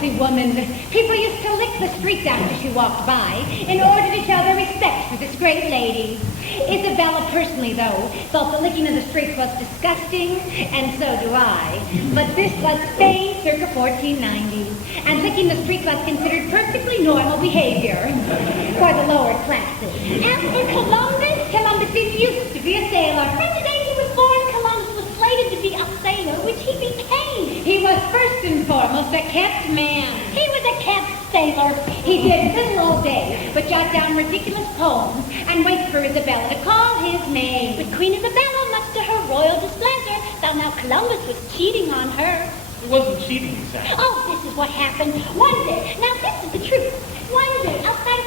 sexy woman. People used to lick the streets after she walked by in order to show their respect for this great lady. Isabella personally, though, thought the licking of the streets was disgusting, and so do I. But this was Spain circa 1490, and licking the streets was considered perfectly normal behavior for the lower classes. As for Columbus used to be a sailor. From the day he was born, Columbus was slated to be a sailor, which he became. He was first and foremost a kept man. He was a kept sailor. He did little all day, but jot down ridiculous poems and wait for Isabella to call his name. But Queen Isabella, much to her royal displeasure, found out Columbus was cheating on her. It wasn't cheating, exactly. Oh, this is what happened. One day, now this is the truth. One day, outside of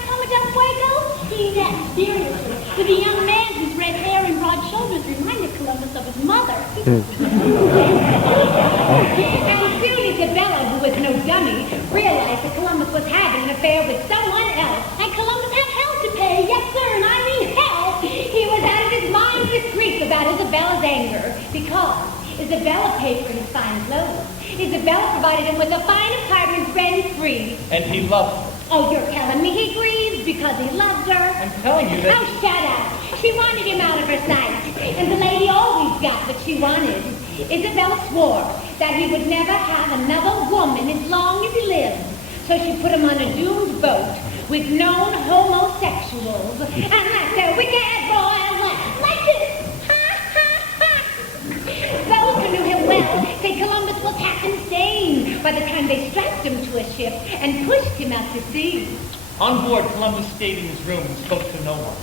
Fuego, he met seriously with a young man whose red hair and broad shoulders reminded Columbus of his mother. And soon Isabella, who was no dummy, realized that Columbus was having an affair with someone else. And Columbus had hell to pay, yes sir, and I mean hell. He was out of his mind with grief about Isabella's anger, because Isabella paid for his fine clothes. Isabella provided him with a fine apartment rent-free. And he loved her. Oh, you're telling me he grieves because he loved her? I'm telling you that... Oh, shut up. She wanted him out of her sight. And the lady always got what she wanted. Isabella swore that he would never have another woman as long as he lived. So she put him on a doomed boat with known homosexuals. And that's a wicked boy like this. Those who knew him well say Columbus was half insane by the time they strapped him to a ship and pushed him out to sea. On board, Columbus stayed in his room and spoke to no one.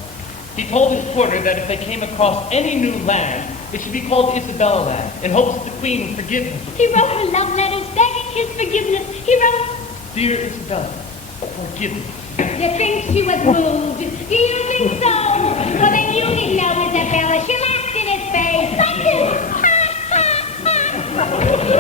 He told his porter that if they came across any new land, it should be called Isabella Land, in hopes that the Queen would forgive him. He wrote her love letters begging his forgiveness. He wrote, "Dear Isabella, forgive me." You think she was moved? Do you think so? Well, then you didn't know Isabella. She laughed in his face like this.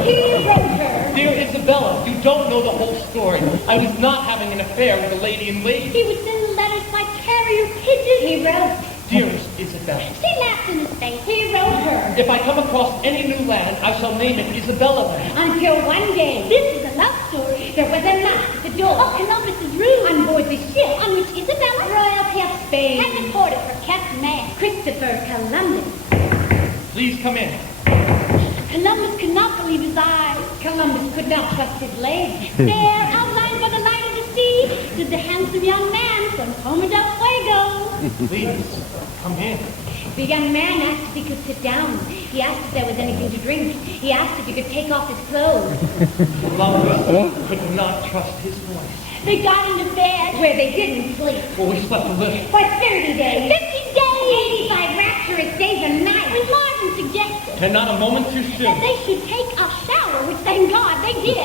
He wrote her. "Dear Isabella, you don't know the whole story. I was not having an affair with a lady in waiting." He would send letters by carrier pigeon. He wrote. "Dearest Isabella." She laughed in his face. He wrote her. "If I come across any new land, I shall name it Isabella Land." Until one day, this is a love story, there was a knock at the door of Columbus's room on board the ship on which Isabella, royalty of Spain, had reported her kept man, Christopher Columbus. "Please come in." Columbus could not believe his eyes. Columbus could not trust his legs. There, outlined by the light of the sea, stood the handsome young man from Fuego. "Please, come in." The young man asked if he could sit down. He asked if there was anything to drink. He asked if he could take off his clothes. Columbus could not trust his voice. They got into bed where they didn't sleep. Well, we slept a little. For 30 days. 50 days! 85 rapturous days and nights. When Marvin suggested. And not a moment too soon. That they should take a shower, which thank God they did.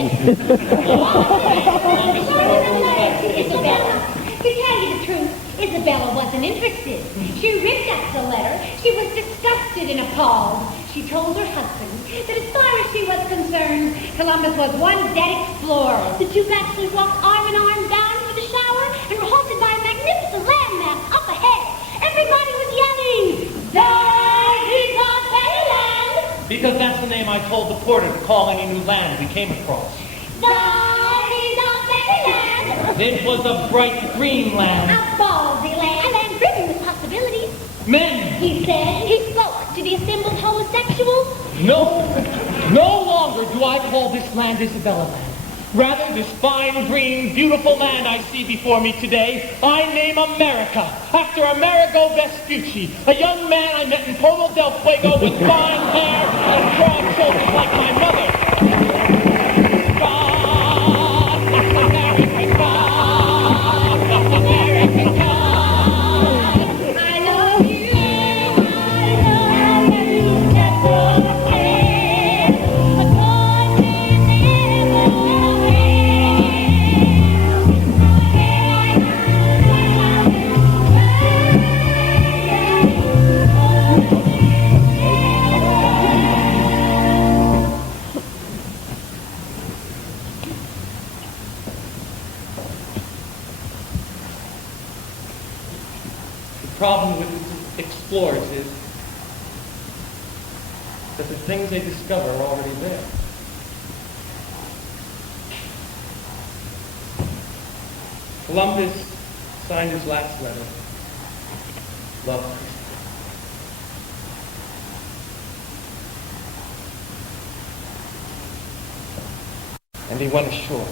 Isabella. To tell you the truth, Isabella wasn't interested. She ripped up the letter. She was disgusted and appalled. She told her husband that as far as she was concerned, Columbus was one dead explorer. The two bachelors walked arm in arm down for the shower and were halted by a magnificent landmass up ahead. Everybody was yelling, "There is our land!" Because that's the name I told the porter to call any new land we came across. There is our land! It was a bright green land. A ballsy land. A land brimming with possibilities. Men! He said. He spoke to the assembled homosexuals. No longer do I call this land Isabella Land. Rather, this fine, green, beautiful land I see before me today, I name America, after Amerigo Vespucci, a young man I met in Puerto del Fuego with fine hair and broad shoulders like my mother. The problem with explorers is that the things they discover are already there. Columbus signed his last letter. Love, Christopher. And he went ashore.